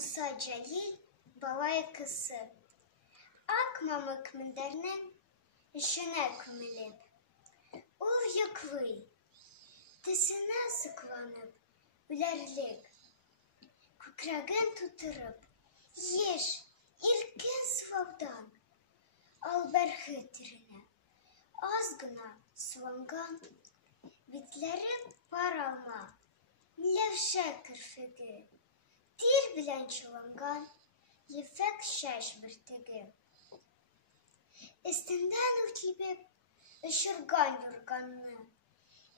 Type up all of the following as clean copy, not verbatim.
Musa Celil Balay kızı Akmamak mindernen işine kümülüp Ul yıklıy Tısına sıklanıp Ülerlik Kukragen tuturup Yeş irken sıvavdan Alberhı tirine Azgına sıvangan Bitlerim par alma Levşe kırfıgı Tir bilen çıvangan Yefek şeş birtigi İstinden ütlibip Işırgan yurganlı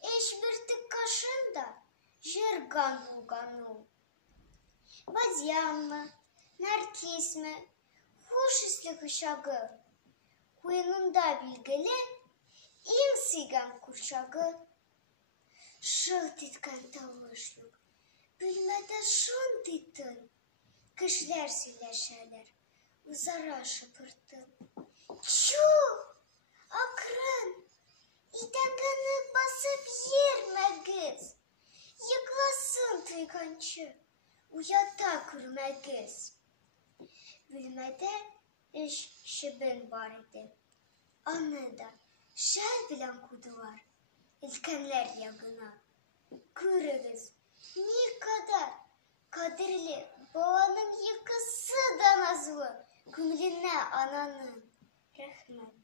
Eş birtik kaşında Jırgan bulganu Badyan mı Nerkis mi Hoş isli hışagı Huyununda bilgili İng sigan kuşağı Şıl titkan tavuşluk Bilmede şun titin Kışlar sileşeler Uzara şıpırtın Çuh Akran İdenganı basıp yerme kız Yıklasın tıykançı Uyata kurma kız Bilmede iş şibin var idi Anında şer bilen kudu var İlkenler yagına Kırığız ne kadar kadirli babanın yıkısı da nazlı Kümüline ananın rahmet